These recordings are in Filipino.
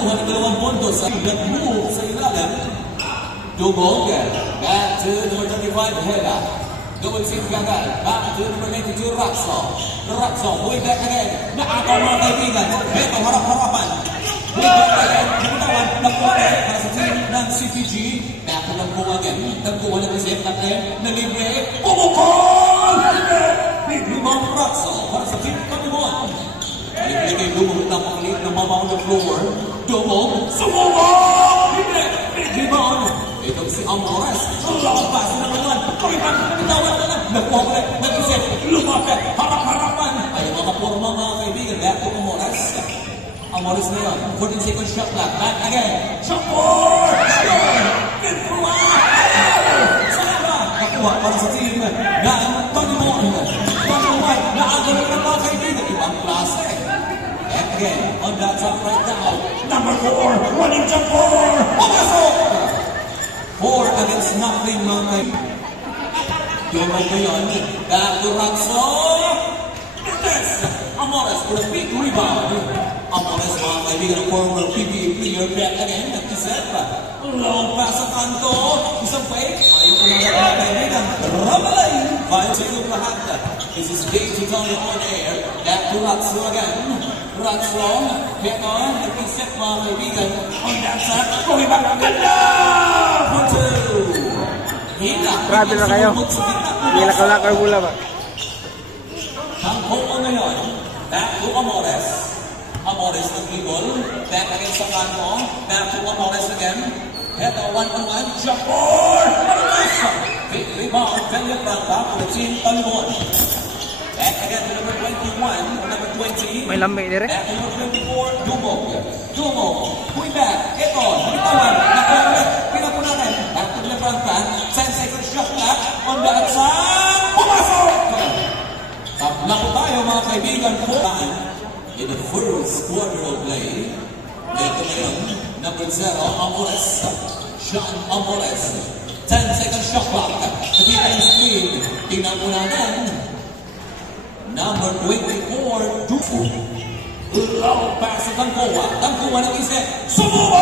nakakuha ng 2 puntos sa nag-move sa ilalim. Dugog, back to number 25, Hela. Double seat agad, back to number 92, Ratso. Ratso, way back again. Naakaw mga kaibigan. Ito, harap-harapan. Way back again. Nakutawan, nakuha para sa team ng CPG. Back to nagkuha again. Nagkuha ng isip natin na libre. Umukol! Rebound Ratso para sa team ng Limon. Libre kay Dumog na pakalit ng mabaw ng floor. Dumog, sumubog! Rebound. Ito si Amores. Lumabas na naman. Pagkipan, itawan na lang. Nakuha ko rin. Nag-isip. Lumapit. Harap-harapan. Ay, mga forma mga kaibigan. Back to Amores. Amores na yun. 14 seconds shot clock. Back again. Shot for! Pintuwa! Sana! Nakuha para sa team ng Tony-Mon. Tony-Mon. Naagalan ng mga kaibigan. Ibang klase. Back again. On that top right now. Number 4. Running jump for! Pumasok! 4 against nothing, mga kaibigan. Dumog na yun. Back to Ratso. Yes! Amores for a big rebound. Amores, mga kaibigan, ang former PBA player. Back again. Nag-isip. Long pass sa kanto. Isang fake. Ayaw ko na mga kaibigan. Ramalay. 5 sa inyong lahat. This is Daisy Tony on air. Back to Ratso again. Ratso. Ito. Nag-isip, mga kaibigan. On that side. Going back. Ganda! 1-2. Grabe na kayo. Hindi lakal-lakal mula ba? Tangkong na ngayon. Back to Amores. Amores ng dribble. Back again sa kanto. Back to Amores again. Heto, 1-on-1. Jump for! Big rebound. Daniel Branta for the team Talmon. Back again to number 21. Number 20. May lambi dire. Back to number 24. Dumog. Dumog. Puy back. Ito. Bitawan. Nakakulit. Pinapunanan. Back to Daniel Branta. 10 seconds shot clock. On the outside. Pumasok! Tapla po tayo mga kaibigan. In the first quarter of play. Ito na yun. Number 0. Amores. Sean Amores. 10 seconds shot clock. Nakita yung screen. Tingnan po natin. Number 24. Dufu. Long pass sa Tangkuwa. Tangkuwa nag-isip. Sumubok!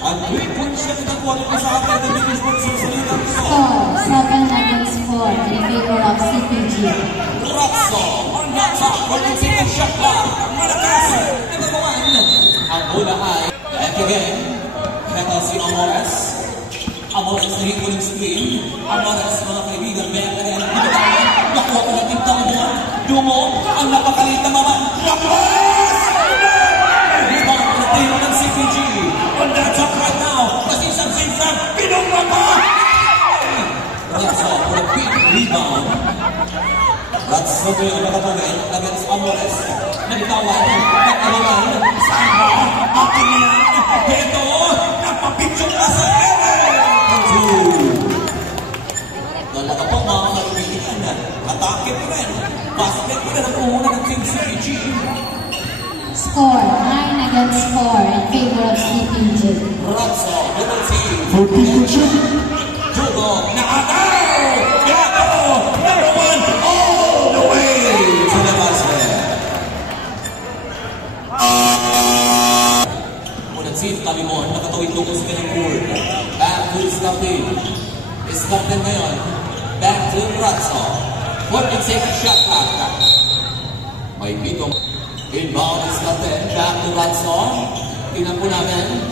Ang 3-point shot na Tangkuwa sa atin ng Big Sports sa salitang score 7 against 4 in favor of CPG. Ratso on the top. 14 seconds shot clock. Malakas. Number 1. Ang bola ay back again. Ito si Amores. Amores na hit ko ng screen. Amores, mga kaibigan, back again. Nakuha ko natin Talmon. Dumog. Ang napakalit na mama. Labas! Rebound na tiro ng CPG. On the top right now. Masisang-sisang. Pinumba pa! Ratso for a big rebound. Ratso ko yung nakatawin against Amores. Nagtawan. Nagtawalan. Saan ba? Akin yan. Ito. Nagpapicture ka sa dalawa po mga kaibigan. Atake po rin. Basket po rin ang puhunan ng Team CPG. Score 9 against 4 in favor of CPG. Ratso, double team. 14 shot. Dugog, nakataw! Gato! Number 1 all the way to the basket. Muna team Talimon, nakatawid doon sa kanyang board. Back to Iskapin. Iskapin ngayon. Back to Ratso. 14 seconds shot clock. May pitong inbound Iskapin. Back to Ratso. Tingnan po namin.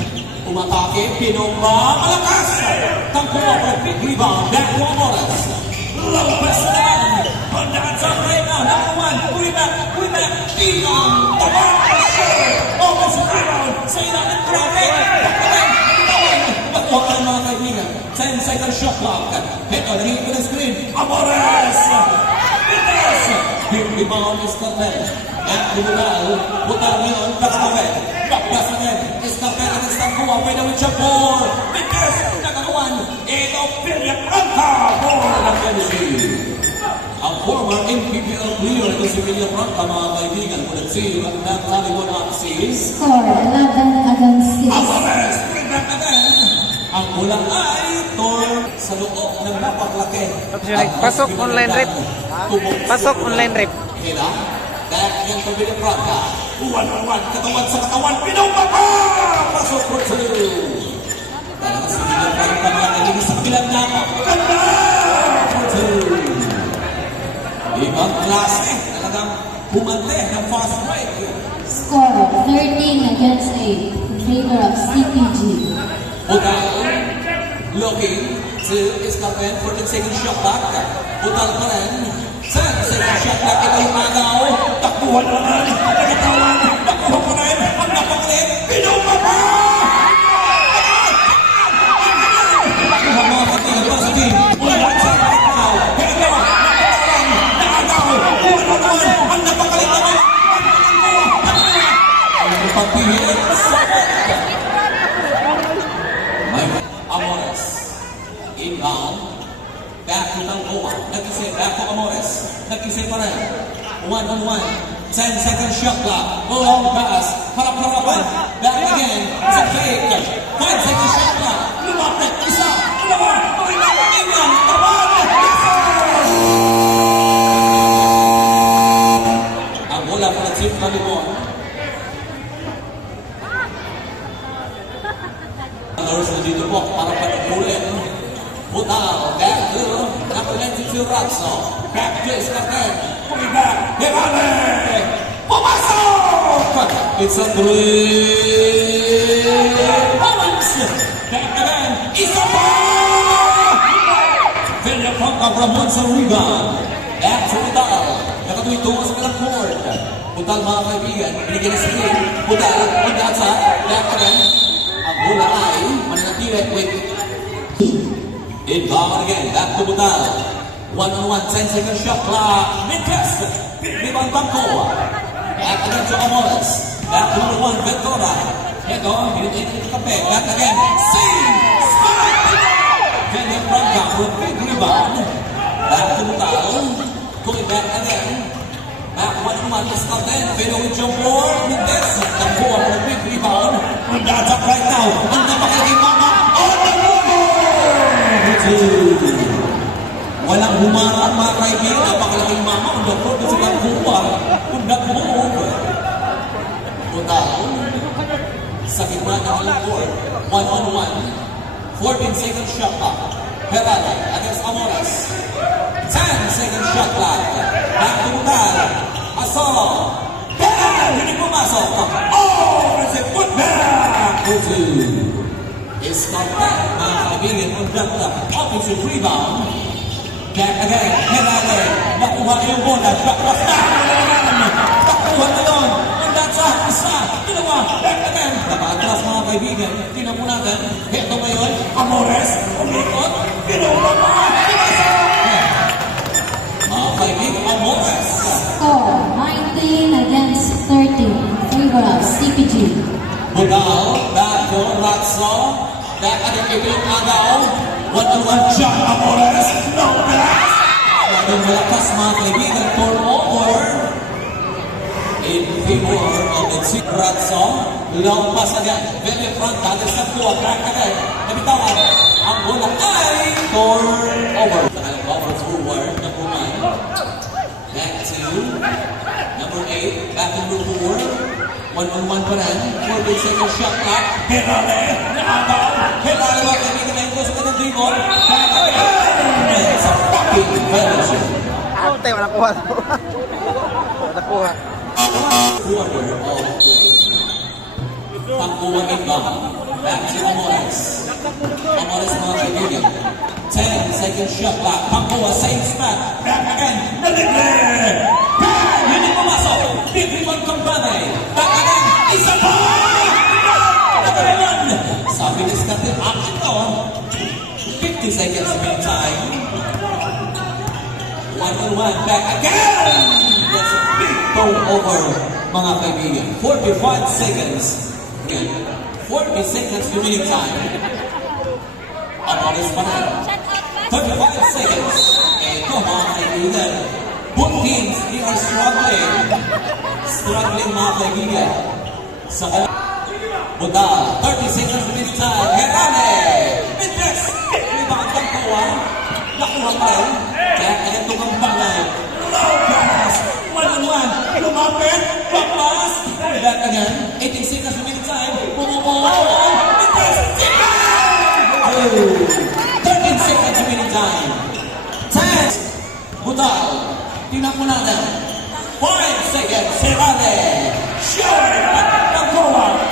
Umatake. Pinumba. Malakas! Tangkuwa for a big rebound. Back to Amores. Lampas naman. On the top right now. Number 1. Puri back. Tinong. Tabakas! Almost a rebound. Sa ilalim traffic. Makuha ka ng mga kaibigan. 10 seconds shot clock. Ito, nangingin ko ng screen. Amores! Pitas! Big rebound is Capel. At Bumugal. Butal ngayon. Nakatawid. Baklas again. Estafeta ng Tangkuwa. Pwede with Chapor. Pitas! Nakakuan. Ito, Philip Anta. For the Tennessee. Ang former MPPL player ito si Philip Anta, mga kaibigan. Kung nag-save ng Talibon Axis. Score 11 against 6. Amores! Bring back again. Ang bola ay Torres. sa loob ng napakalaki. Pasok online rep. Pasok online rep. Hila, back yan to Villafranca. 1-on-1, katawan sa katawan, pinumpa pa! Pasok for two. Talaga si Villafranca mga nagiging sa kabilang nako. Ganda! For two. Ibang klase, talagang humante ng fast break. Score 13 against 8 in favor of CPG. Butal, looking to Escarpen for the second shot back. Butal pa rin. Second shot back, ito yung agaw. Takbuhan naman, nagatawan, takbuhan pa rin, ang napakalit, pinuma pa! Takbuhan mga katingin para sa team. Wala sa agaw. Hega, nakatawan, naagaw, buwan ang napakalit naman. Ang pagpihit, Amores, inbound, back to Tangkoa, nag-isip, back to Amores, nag-isip pa rin, 1-on-1, 10-second shot clock, long pass, harap-harapan, back again, sa fake, 5-second shot clock, lumapit, isa, dalawa, inbound, taban, isa! Ang bola para Chief Malibon. Lors na dito po para pag-ulit. Butal, back to number 92 Ratso. Back to Escarpen. Coming back. Hevane! Pumasok! It's a three. Moments. Back again. Isa pa! Villafranca Ramon sa rebound. Back to Butal. Nakatuloy tungo sa kalang court. Butal mga kaibigan. Binigyan na screen. Butal. On the outside. Back again. Ang bola ay mananatili with inbound again, back to Butal. 1-on-1, 10-second shot clock. Mid-test, rebound Tangkoa. Back again to Amores. Back to number 1, Ventura. Ito, binigyan ito kape. Back again, sing! Spot! Villafranca for a big rebound. Back to Butal. Going back again. Back 1-on-1, Escarpen. Velo with jump floor. Mid-test, Tangkoa for a big rebound. And that's up right now. Ang napakaling mama on the move! Walang humarap mga kaibigan. Napakalaking mama on the floor. Kasi Tangkoa on the move. Butal. Sa gitna ng court. 1-on-1. 14-second shot clock. Herrera against Amores. 10-second shot clock. Back to Butal. Asolo. Hindi pumasok. Oh, it's a put back. For two. Escarpen, mga kaibigan, on that offensive rebound. Back again. Herrera. Nakuha yung bola. Back na. Nakuha na doon. On that side. Isa. Dalawa. Back again. Napatras mga kaibigan. Tingnan mo natin. Ito ngayon. Amores. Umikot. Pinuha pa. Mga kaibigan, Amores. Score 19 against 13 in favor of CPG. Butal, back to Ratso. Back again, ito yung agaw. 1-on-1 shot, Amores. No pass. Walang malakas mga kaibigan. Turnover in favor of the Chief Ratso. Long pass again. Villafranca, this is Tangkoa. Back again. Nabitawan. Ang bola ay turnover. Nakalang forward. Number 1. Back to number 8. Back to number 4. 1-on-1 pa rin. 4-second shot clock. Herrera. Naagaw. Herrera mga kaibigan na ito sa kanyang dribble. Back again. It's a fucking violation. Ako tayo, wala kuha. Wala kuha. Quarter of play. Tangkoa inbound. Back to Amores. Amores mga kaibigan. 10-second shot clock. Tangkoa same spot. Back again. Naligre. Back! Hindi pumasok. Big rebound Campane. Back again. Isa pa! Nagalaman. Sabi ni Escarpen, action to. 50 seconds mean time. 1-on-1. Back again. That's a big turnover mga kaibigan. 45 seconds. Again. 40 seconds remaining time. Amores pa rin. 35 seconds. Ito mga kaibigan. Both teams, they are struggling. Struggling mga kaibigan. Sa Butal, 30 seconds remaining time. Herrera! Mid-press! Rebound Tangkoa. dalawa. Nakuha pa rin. Kaya kaya tumambang na yun. Lopez! 1-on-1. Lumapit. Papas. That again. 18 seconds remaining time. Pumupong. 13 seconds remaining time. 10. Butal. Tingnan po natin. 5 seconds. Serrade. Short. Nakuha.